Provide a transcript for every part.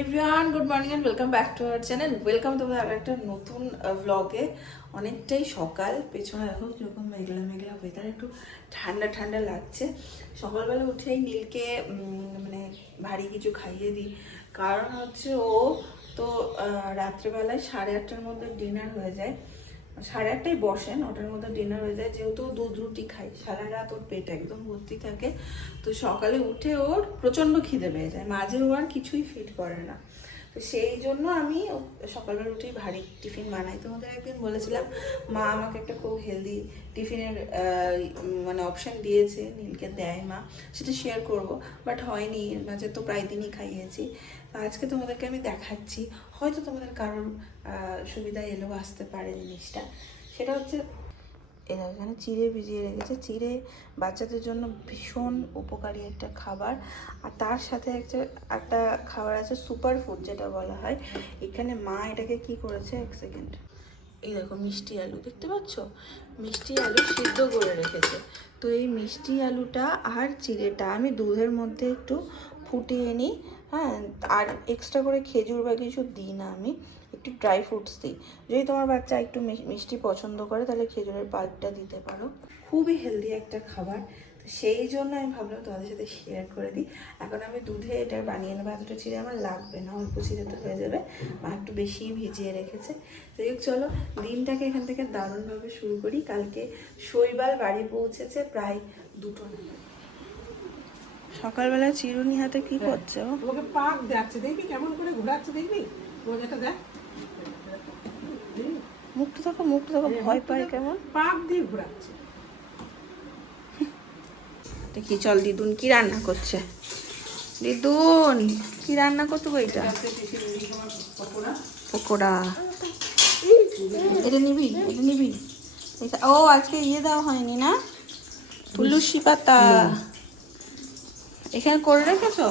Everyone good morning and welcome back to our channel. Welcome তোমাদের আর একটা নতুন ব্লগে। অনেকটাই সকাল, পেছনে দেখো কীরকম মেঘলা মেঘলা ওয়েদার, একটু ঠান্ডা ঠান্ডা লাগছে। সকালবেলা উঠেই নীলকে মানে ভারী কিছু খাইয়ে দিই, কারণ হচ্ছে ও তো রাত্রেবেলায় 8:30টার মধ্যে ডিনার হয়ে যায়। 8:30টায় বসেন, ওটার মধ্যে ডিনার হয়ে যায়। যেহেতু দুধ রুটি খাই, সারা রাত ওর পেট একদম ভর্তি থাকে, তো সকালে উঠে ওর প্রচণ্ড খিদে পেয়ে যায়, মাঝে ও আর কিছুই ফিট করে না। তো সেই জন্য আমি সকালবেলা উঠেই ভারী টিফিন বানাই। তোমাদের একদিন বলেছিলাম মা আমাকে একটা খুব হেলদি টিফিনের মানে অপশান দিয়েছে, নীলকে দেয় মা, সেটা শেয়ার করব, বাট হয়নি। এর মাঝে তো প্রায় দিনই খাইয়েছি। আজকে তোমাদেরকে আমি দেখাচ্ছি, হয়তো তোমাদের কারোর সুবিধা এলেও আসতে পারে জিনিসটা। সেটা হচ্ছে এরা এখানে চিড়ে ভিজিয়ে রেখেছে। চিড়ে বাচ্চাদের জন্য ভীষণ উপকারী একটা খাবার, আর তার সাথে একটা খাবার আছে সুপার ফুড যেটা বলা হয়। এখানে মা এটাকে কি করেছে, এক সেকেন্ড, এই দেখো মিষ্টি আলু দেখতে পাচ্ছ, মিষ্টি আলু সিদ্ধ করে রেখেছে। তো এই মিষ্টি আলুটা আর চিড়েটা আমি দুধের মধ্যে একটু ফুটিয়ে নিই, হ্যাঁ, আর এক্সট্রা করে খেজুর বা কিছু দিই না, আমি একটু ড্রাই ফ্রুটস দিই। যদি তোমার বাচ্চা একটু মিষ্টি পছন্দ করে তাহলে খেজুরের পাল্পটা দিতে পারো। খুবই হেলদি একটা খাবার, তো সেই জন্য আমি ভাবলাম তোমাদের সাথে শেয়ার করে দিই। এখন আমি দুধে এটা বানিয়ে নেবো, এতটা চিড়ে আমার লাগবে না, অল্প চিড়েতে হয়ে যাবে, মা একটু বেশিই ভিজিয়ে রেখেছে। যাই হোক, চলো দিনটাকে এখান থেকে দারুণভাবে শুরু করি। কালকে শৈবাল বাড়ি পৌঁছেছে প্রায় 2টো। সকালবেলা চিরুনি হাতে কি করছে ও? ওকে পাক যাচ্ছে, দেখবি কেমন করে ঘোরাচ্ছে, দেখবি রোজাটা দেখ, মুখটা দেখো, মুখটা দেখো, ভয় পায় কেমন, পাক দিয়ে ঘোরাচ্ছে। দেখি, চল দিদুন কি রান্না করছে। দিদুন কি রান্না করছো গো? এটা পকোড়া। এটা নিবি, এটা নিবি। ও আজকে দেওয়া হয়নি না, তুলসী পাতা এখানে করে রেখেছো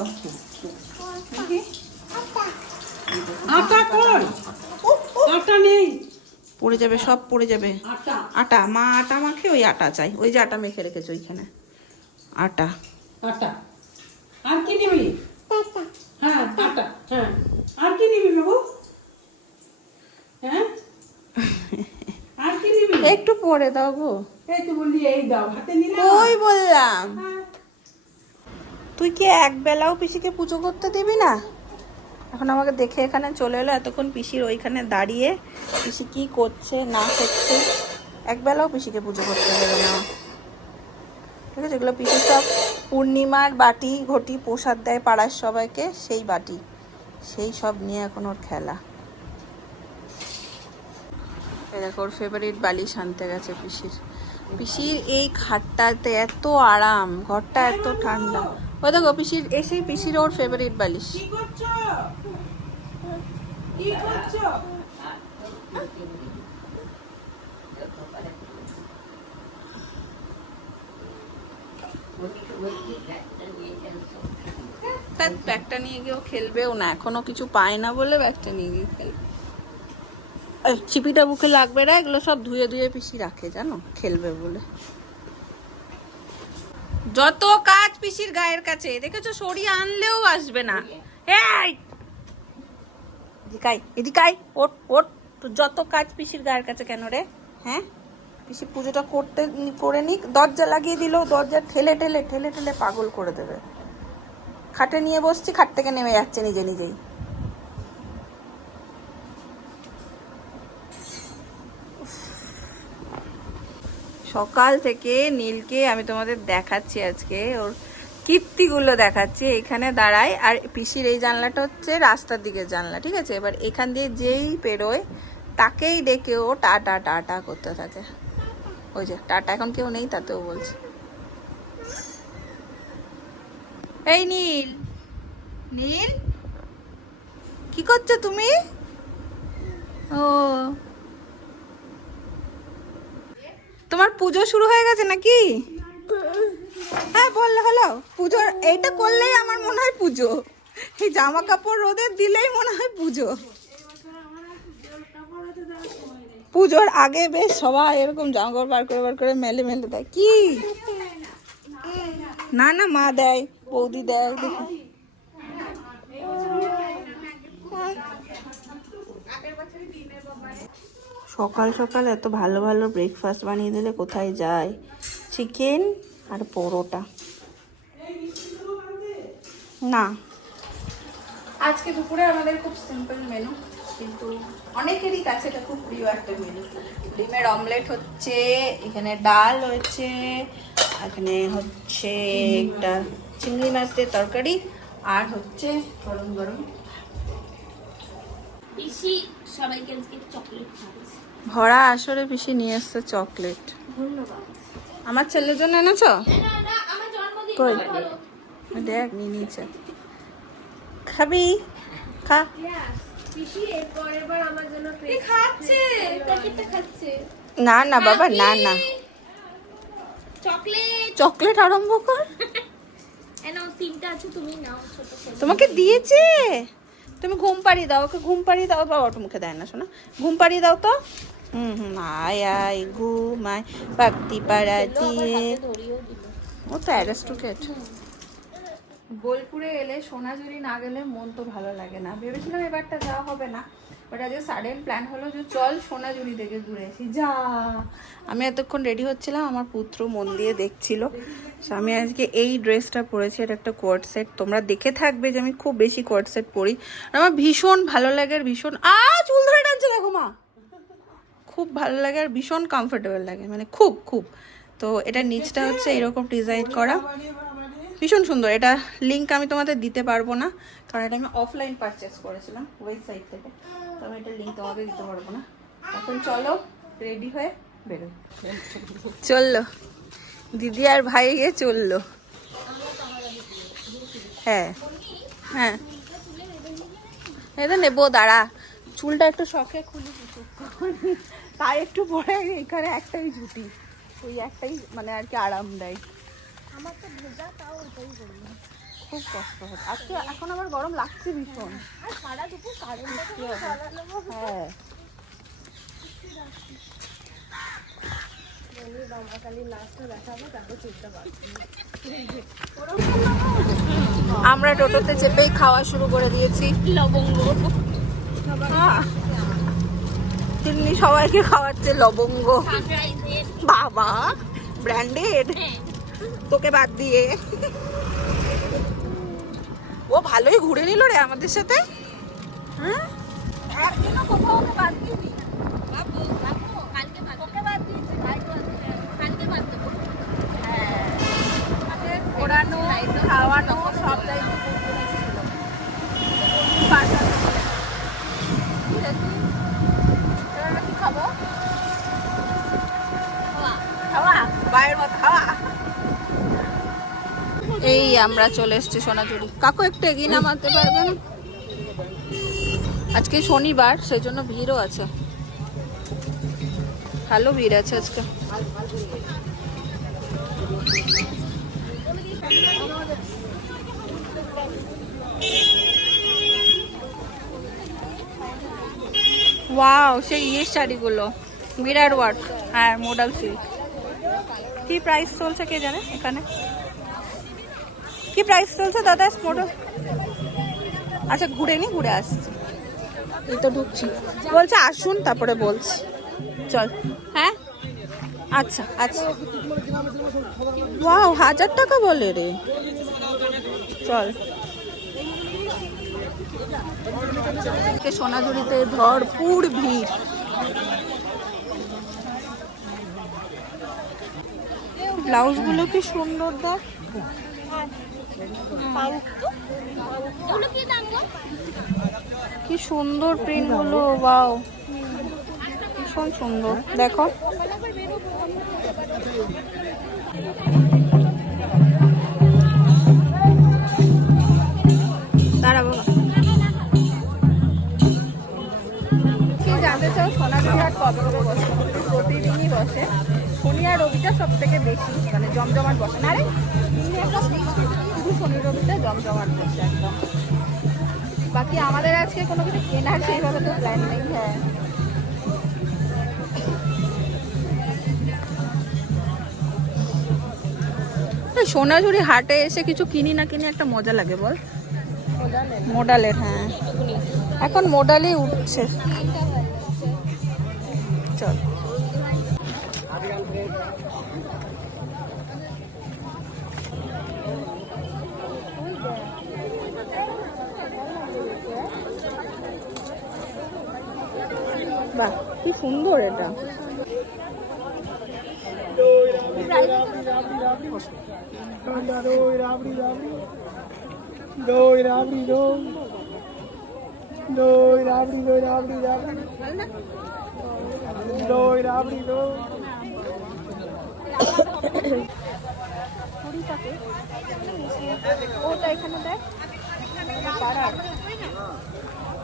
নাকি? আটা কই? আটা নেই, পড়ে যাবে, সব পড়ে যাবে। আটা আটা, মা আটা মাখে, ওই আটা চাই, ওই যে আটা মেখে রেখেছো ওইখানে আটা। আটা আর কি নিবি? হ্যাঁ আটা, হ্যাঁ আর কি নিবি বাবু? হ্যাঁ আর কি নিবি? একটু পরে দাও গো। এই তো বললি এই দাও, হাতে নিলাম। ওই বললাম, হ্যাঁ। তুই কি এক বেলাও পিসিকে পুজো করতে দিবি না? এখন আমাকে দেখে এখানে চলে এলো, এতক্ষণ পিসির ওইখানে দাঁড়িয়ে পিসি কি করছে না করছে, এক বেলাও পিসিকে পুজো করতে দেবে না, ঠিক আছে? এগুলো পিসি সব পূর্ণিমার বাটি ঘটি প্রসাদ দেয় পাড়ার সবাইকে, সেই বাটি, সেই সব নিয়ে এখন ওর খেলা। এই দেখো ওর ফেভারিট বালিশ আনতে গেছে পিসির। পিসির এই খাটটাতে এত আরাম, ঘরটা এত ঠান্ডা। ওই দেখো পিসির এসেই পিসির ওর ফেভারিট বালিশ। কি করছো? কি করছো? তার ব্যাগটা নিয়ে গিয়েও খেলবেও না, এখনো কিছু পায় না বলে ব্যাগটা নিয়ে গিয়ে খেলবে। চিপিটা বুকে লাগবে না, এগুলো সব ধুয়ে ধুয়ে পিসি রাখে জানো, খেলবে বলে। যত কাজ পিসির গায়ের কাছে, দেখেছো সরিয়ে আনলেও আসবে না। এই এদিকাই, এদিকাই, ওট ওট, তো যত কাজ পিসির গায়ের কাছে কেন রে? হ্যাঁ, পিসি পুজোটা করে নিক। দরজা লাগিয়ে দিল, দরজা ঠেলে ঠেলে ঠেলে ঠেলে পাগল করে দেবে। খাটে নিয়ে বসছি, খাট থেকে নেমে যাচ্ছে নিজে নিজেই। সকাল থেকে নীলকে আমি তোমাদের দেখাচ্ছি, আজকে ওর কীর্তিগুলো দেখাচ্ছি। এখানে দাঁড়ায়, আর পিসির এই জানলাটা হচ্ছে রাস্তার দিকের জানলা, ঠিক আছে? এবার এখান দিয়ে যেই পেরোয় তাকেই ডেকে ও টাটা টাটা করতে থাকে। ওই যে টাটা, এখন কেউ নেই তাতেও বলছে। এই নীল, নীল কি করছো তুমি? ও, তোমার পুজো শুরু হয়ে গেছে নাকি? হ্যাঁ বললে হলো, পুজোর এইটা করলেই আমার মনে হয় পুজো, এই জামা কাপড় রোদে দিলেই মনে হয় পুজো। পুজোর আগে বেশ সবাই এরকম জামা কাপড় বার করে মেলে মেলে দেয়। কি না না, মা দেয়, বৌদি দেয়, দেখি সকাল সকাল এত ভালো ভালো ব্রেকফাস্ট বানিয়ে দিলে কোথায় যায়? চিকেন আর পরোটা। না, আজকে দুপুরে আমাদের খুব সিম্পল মেনু, কিন্তু অনেকেরই কাছে এটা খুব প্রিয় একটা মেনু। ডিমের অমলেট হচ্ছে, এখানে ডাল হয়েছে, এখানে হচ্ছে একটা চিংড়ি মাছ দিয়ে তরকারি, আর হচ্ছে গরম গরম পিসি সবাইকে আজকে চকলেট খাওয়াচ্ছে। ভরা আসরে পিসি নিয়ে এসছে চকলেট। ধন্যবাদ। আমার ছেলের জন্য এনেছো? না না, আমার জন্মদিন কই? ভালো। দেখ নিয়ে নিয়েছে। খাবি? খা। পিসি এর পরের বার আমার জন্য খাচ্ছে, প্যাকেটটা খাচ্ছে। না না বাবা, না না, চকলেট চকলেট আরম্ভ কর। নাও, তিনটা আছে, তুমি নাও। ছোট ছোট তোমাকে দিয়েছে, তুমি ঘুম পাড়িয়ে দাও, ওকে ঘুম পাড়িয়ে দাও। বাবা ওটা মুখে দেয় না, শোনা, ঘুম পাড়িয়ে দাও তো। আয় আয় ঘুমায় পাক্তি পাড়া দিয়ে। ধরিয়েও দিল। ও তো অ্যারিস্টোক্রেট। বোলপুরে এলে সোনাঝুরি না গেলে মন তো ভালো লাগে না। ভেবেছিলাম এবারটা যাওয়া হবে না, বাট আজকে সাডেন প্ল্যান হলো যে চল সোনাঝুরি থেকে ঘুরে আসি। যা, আমি এতক্ষণ রেডি হচ্ছিলাম, আমার পুত্র মন দিয়ে দেখছিল। আমি আজকে এই ড্রেসটা পরেছি, এটা একটা কোয়ার্ড সেট। তোমরা দেখে থাকবে যে আমি খুব বেশি কোয়ার্ড সেট পরি, আমার ভীষণ ভালো লাগে আর ভীষণ চুল ধরে টানছে দেখো মা, খুব ভালো লাগে আর ভীষণ কমফোর্টেবল লাগে, মানে খুব খুব। তো এটা নিচটা হচ্ছে এরকম ডিজাইন করা, ভীষণ সুন্দর। এটা লিঙ্ক আমি তোমাদের দিতে পারবো না, কারণ এটা আমি অফলাইন পারচেস করেছিলাম ওয়েবসাইট থেকে, তো আমি এটা লিঙ্ক তোমাদের দিতে পারবো না। এখন চলো রেডি হয়ে বেরোই। চললো দিদি আর ভাই গিয়ে চললো। হ্যাঁ হ্যাঁ, এটা নেবো, দাঁড়া, চুলটা একটু শখে খুলি কিছু, তার একটু পরে এখানে একটাই জুটি, ওই একটাই মানে আর কি আরাম দেয়। আমার তো ভেজা, তাও ওটাই বললাম। খুব কষ্ট হচ্ছে আজকে, এখন আবার গরম লাগছে ভীষণ। আর সারা দুপুর কারেন্টটাকে চালানো। হ্যাঁ, আমরা টোটোতে চেপেই খাওয়া শুরু করে দিয়েছি। লবঙ্গ তিনি সবাইকে খাওয়াচ্ছে লবঙ্গ। সানরাইজের। বাবা ব্র্যান্ডেড, তোকে বাদ দিয়ে। ও ভালোই ঘুরে নিল রে আমাদের সাথে। হ্যাঁ, একদিনও কোথাও ওকে বাদ দিইনি। বাবু বাবু, কালকে বাদ ওকে বাদ দিয়েছি, কালকে বাদ দেবো। হ্যাঁ, আমাদের ঘোরানো খাওয়ানো সব দায়িত্ব পুরোপুরি ছিল। বাসা কি খাবো? খাওয়া বাইরের মতো খাওয়া। এই আমরা চলে এসেছি সোনাঝুরি। কাকু একটু এগিয়ে নামাতে পারবেন? আজকে শনিবার, সেই জন্য ভিড়ও আছে, ভালো ভিড় আছে আজকে। ওয়াও, সেই ইয়ে শাড়িগুলো মিরার ওয়ার্ক, হ্যাঁ মডেল সিল্ক। কি প্রাইস চলছে কে জানে এখানে? কি প্রাইস চলছে দাদা মডেল? আচ্ছা ঘুরে নি, ঘুরে আসছি, এই তো ঢুকছি। বলছে আসুন তারপরে বলছি, চল। হ্যাঁ আচ্ছা আচ্ছা, ওয়াও 1000 টাকা বলে রে, চল। সোনাঝুরিতে ভরপুর ভিড়। ব্লাউজ গুলো কি সুন্দর, দেখ কি সুন্দর প্রিন্ট গুলো, ওয়াও ভীষণ সুন্দর। দেখো দাঁড়াবো কি জানতে চাও, সোনাঝুরি হাট কবে করে বসে? প্রতিদিনই বসে, শনি আর রবিটা সব থেকে বেশি মানে জমজমাট বসে না রে, শুধু শনি রবিটা জমজমাট বসে একদম। বাকি আমাদের আজকে কোনো কিছু কেনার সেইভাবে তো প্ল্যান নেই। হ্যাঁ, সোনাঝুরি হাটে এসে কিছু কিনি না কিনি একটা মজা লাগে বল। মোডালের, হ্যাঁ এখন মোডালই উঠছে। চল। বাহ কি সুন্দর এটা।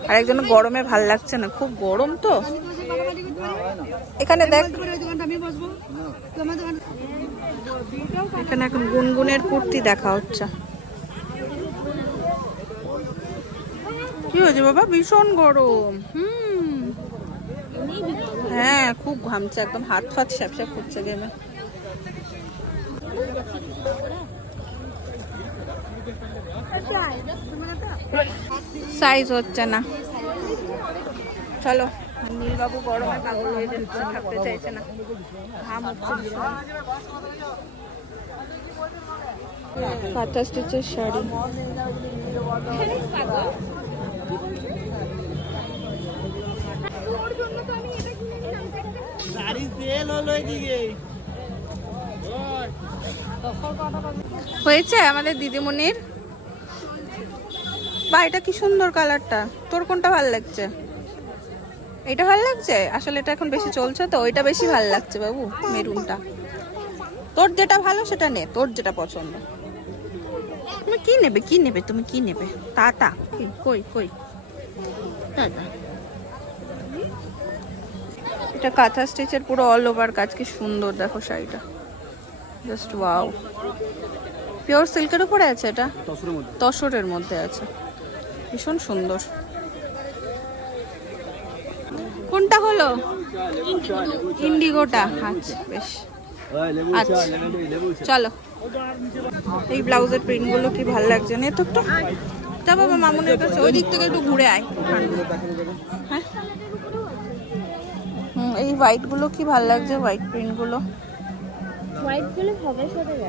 আর একজন গরমে ভাল লাগছে না, খুব গরম তো এখানে। দেখ এখানে এখন গুনগুনের কুর্তি দেখা হচ্ছে। কি হয়েছে বাবা? ভীষণ গরম। হ্যাঁ খুব ঘামছে, একদম হাত ফাত স্যাপস্যাপ করছে গেমে। সাইজ হচ্ছে না। চলো। নীলবাবু গরমে পাগল হয়ে যাচ্ছে, থাকতে চাইছে না, ঘাম হচ্ছে ভীষণ। কাঁথা স্টিচের শাড়ি। হয়েছে আমাদের দিদিমণির। বা এটা কি সুন্দর কালারটা। তোর কোনটা ভালো লাগছে? এটা ভালো লাগছে? আসলে এটা এখন বেশি চলছে তো, ওইটা বেশি ভালো লাগছে বাবু, মেরুনটা। তোর যেটা ভালো সেটা নে, তোর যেটা পছন্দ। তুমি কি নেবে? কি নেবে তুমি? কি নেবে? টাটা। কই কই টাটা। এটা কাঁথা স্টিচের পুরো অল ওভার কাজ, কি সুন্দর দেখো শাড়িটা, জাস্ট ওয়াও। পিওর সিল্কের উপরে আছে এটা, তসরের মধ্যে আছে, ভীষণ সুন্দর। কোনটা হলো? ইন্ডিগোটা। আচ্ছা বেশ, আচ্ছা চলো। এই ব্লাউজের প্রিন্টগুলো কি ভালো লাগছে না তো একটু। যা বাবা মামুনের কাছে, ওই দিক থেকে একটু ঘুরে আয়। হ্যাঁ এই হোয়াইট গুলো কি ভালো লাগছে, হোয়াইট প্রিন্ট গুলো।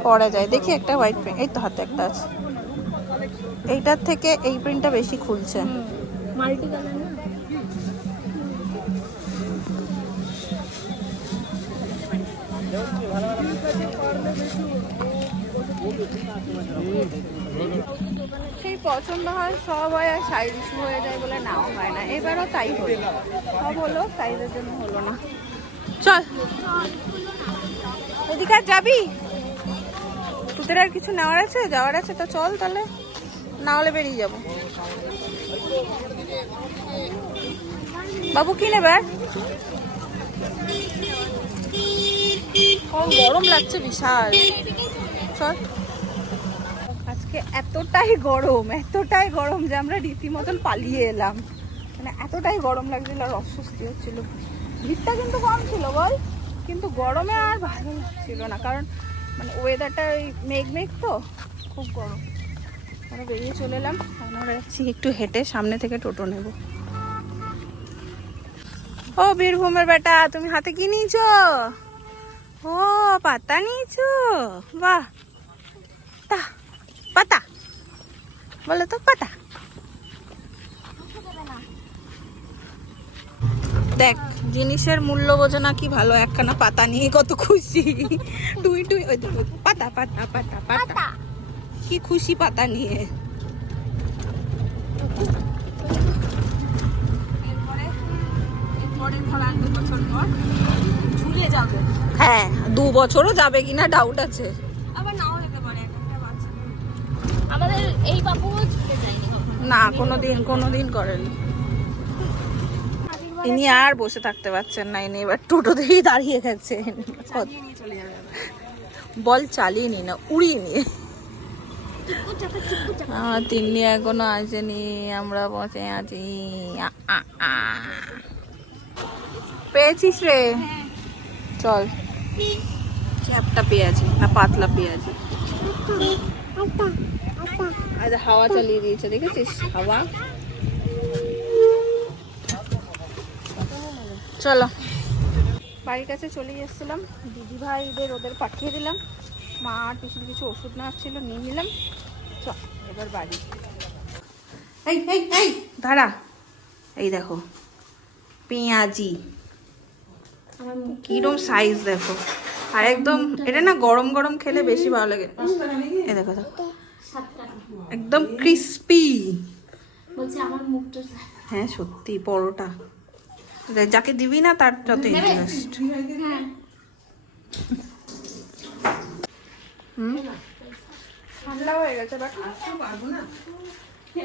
পরা যায়, দেখি একটা হোয়াইট প্রিন্ট। এই তো হাতে একটা আছে, এইটার থেকে এই প্রিন্টটা বেশি খুলছে। মাল্টি কালার না? সেই পছন্দ হয় সব হয়, আর সাইজ ইস্যু হয়ে যায় বলে নাও হয় না। এবারও তাই হলো, সব হলো, সাইজের জন্য হলো না। চল ওদিকে আর যাবি? তোদের আর কিছু নেওয়ার আছে, যাওয়ার আছে? তো চল তাহলে, না হলে বেরিয়ে যাবো। বাবু কি নেবে? গরম লাগছে বিশাল। চল। আজকে এতটাই গরম যে আমরা রীতিমতন পালিয়ে এলাম। মানে এতটাই গরম লাগছিল আর অস্বস্তি হচ্ছিল। ভিড়টা কিন্তু কম ছিল বল, কিন্তু গরমে আর ভালো লাগছিল না, কারণ মানে ওয়েদারটা ওই মেঘ তো, খুব গরম। আমরা বেরিয়ে চলে এলাম। আমরা যাচ্ছি একটু হেঁটে, সামনে থেকে টোটো নেব। ও বীরভূমের বেটা, তুমি হাতে কি নিয়েছো? ও পাতা নিয়েছো, বাহ। তা পাতা বলো তো, পাতা। দেখ জিনিসের মূল্য বোঝে না, কি ভালো একখানা পাতা নিয়ে কত খুশি। টুই টুই, ওই দেখো পাতা পাতা পাতা পাতা, কি খুশি পাতা নিয়ে। হ্যাঁ 2 বছরও যাবে কিনা ডাউট আছে, আবার নাও যেতে পারে। আমাদের এই বাবু না কোনোদিন করেনি। ইনি আর বসে থাকতে পারছেন না, ইনি এবার টোটো দিয়েই দাঁড়িয়ে গেছে। বল চালিয়ে নি না, উড়িয়ে নিয়ে। তিন্নি এখনো আসেনি, আমরা বসে আছি। পেয়েছিস রে? চল। চ্যাপটা পেঁয়াজি না পাতলা পেঁয়াজি? আজ হাওয়া চালিয়ে দিয়েছে, দেখেছিস হাওয়া। চলো বাড়ির কাছে চলে এসেছিলাম, দিদি ভাইদের ওদের পাঠিয়ে দিলাম, মা আর পিসির কিছু ওষুধ নেওয়ার ছিল নিয়ে নিলাম। চ এবার বাড়ি। এই এই এই দাঁড়া, এই দেখো পেঁয়াজি, কিরম সাইজ দেখো, আর একদম এটা না গরম গরম খেলে বেশি ভালো লাগে। এই দেখো দেখো একদম ক্রিস্পি। বলছে আমার মুখটা হ্যাঁ সত্যি পরোটা, যাকে দিবি না তার যত ইন্টারেস্ট। ঠান্ডা হয়ে গেছে বাট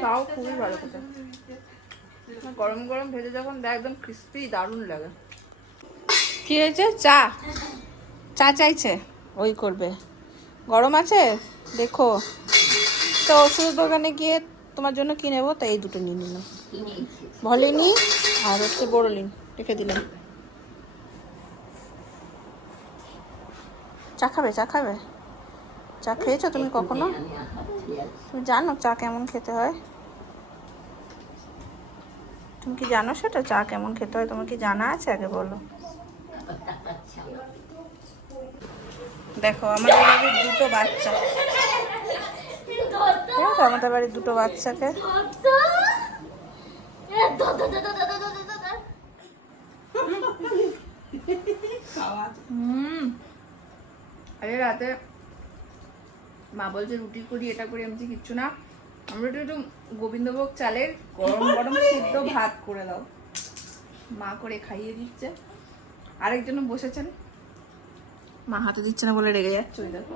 তাও খুবই ভালো খেতে, গরম গরম ভেজে যখন দেয় একদম ক্রিস্পি, দারুণ লাগে। কি হয়েছে? চা চা চাইছে, ওই করবে। গরম আছে দেখো তো, ওষুধ দোকানে গিয়ে তোমার জন্য কি নেবো, তাই এই দুটো নিয়ে নিলাম, ভলিনি আর হচ্ছে বোরোলিন রেখে দিলাম। চা খাবে? চা খাবে? চা খেয়েছো তুমি কখনো? তুমি জানো চা কেমন খেতে হয়? তুমি কি জানো সেটা চা কেমন খেতে হয়? তোমার কি জানা আছে আগে বলো। দেখো আমাদের বাড়ির দুটো বাচ্চা, দেখো আমাদের বাড়ির দুটো বাচ্চাকে। আরে রাতে মা বলছে রুটি করি, এটা করি, আমি কিচ্ছু না, আমরা একটু গোবিন্দভোগ চালের গরম গরম সিদ্ধ ভাত করে দাও। মা করে খাইয়ে দিচ্ছে, আরেকজন বসেছেন, মা হাতে দিচ্ছে না বলে রেগে যাচ্ছে। ওই দেখো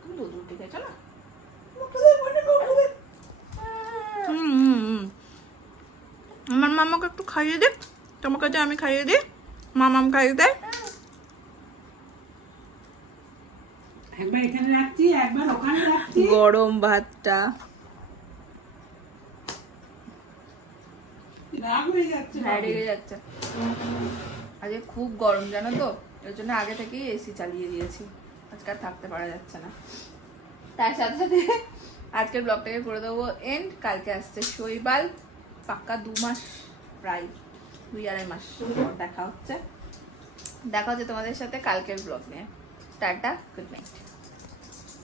তুমি দুধ রুটি খেয়েছো না? আমার মামাকে একটু খাইয়ে দে, তোমার কাছে আমি খাইয়ে দিই, মামাম খাইয়ে দেয়। একবার এখানে রাখছি, একবার ওখানে রাখছি। গরম ভাতটা রাগ হয়ে যাচ্ছে। হ্যাঁ রেগে যাচ্ছে, আজকে খুব গরম জানো তো, ওই জন্য আগে থেকেই এসি চালিয়ে দিয়েছি, আজকে আর থাকতে পারা যাচ্ছে না। তার সাথে সাথে আজকের ব্লগটাকে করে দেবো এন্ড। কালকে আসছে শৈবাল, পাক্কা 2 মাস, প্রায় 2-2.5 মাস পর দেখা হচ্ছে তোমাদের সাথে কালকের ব্লগ নিয়ে। Tata, good night.